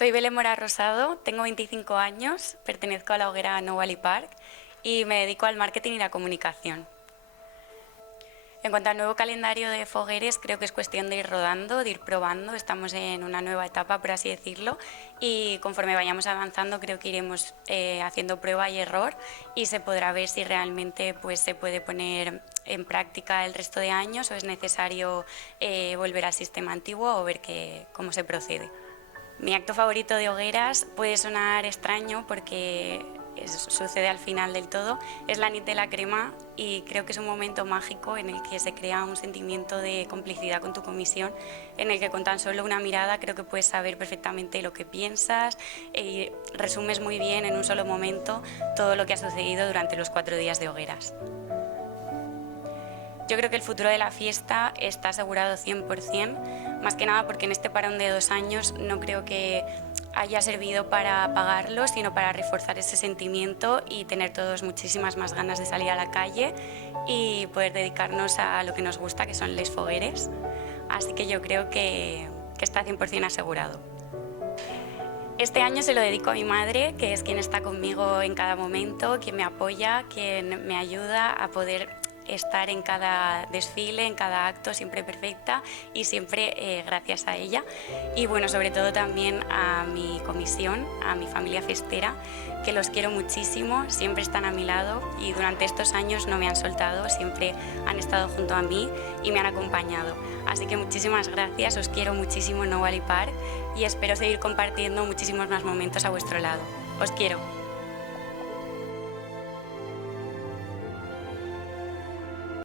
Soy Belén Mora Rosado, tengo 25 años, pertenezco a la hoguera No Wally Park y me dedico al marketing y la comunicación. En cuanto al nuevo calendario de fogueres, creo que es cuestión de ir rodando, de ir probando. Estamos en una nueva etapa, por así decirlo, y conforme vayamos avanzando creo que iremos haciendo prueba y error y se podrá ver si realmente pues, se puede poner en práctica el resto de años o es necesario volver al sistema antiguo o ver cómo se procede. Mi acto favorito de hogueras puede sonar extraño porque sucede al final del todo. Es la nit de la crema y creo que es un momento mágico en el que se crea un sentimiento de complicidad con tu comisión, en el que con tan solo una mirada creo que puedes saber perfectamente lo que piensas y resumes muy bien en un solo momento todo lo que ha sucedido durante los 4 días de hogueras. Yo creo que el futuro de la fiesta está asegurado 100%, más que nada porque en este parón de 2 años no creo que haya servido para apagarlo, sino para reforzar ese sentimiento y tener todos muchísimas más ganas de salir a la calle y poder dedicarnos a lo que nos gusta, que son les fogueres. Así que yo creo que está 100% asegurado. Este año se lo dedico a mi madre, que es quien está conmigo en cada momento, quien me apoya, quien me ayuda a poder estar en cada desfile, en cada acto, siempre perfecta y siempre gracias a ella. Y bueno, sobre todo también a mi comisión, a mi familia festera, que los quiero muchísimo, siempre están a mi lado y durante estos años no me han soltado, siempre han estado junto a mí y me han acompañado. Así que muchísimas gracias, os quiero muchísimo No Wally Park y espero seguir compartiendo muchísimos más momentos a vuestro lado. Os quiero.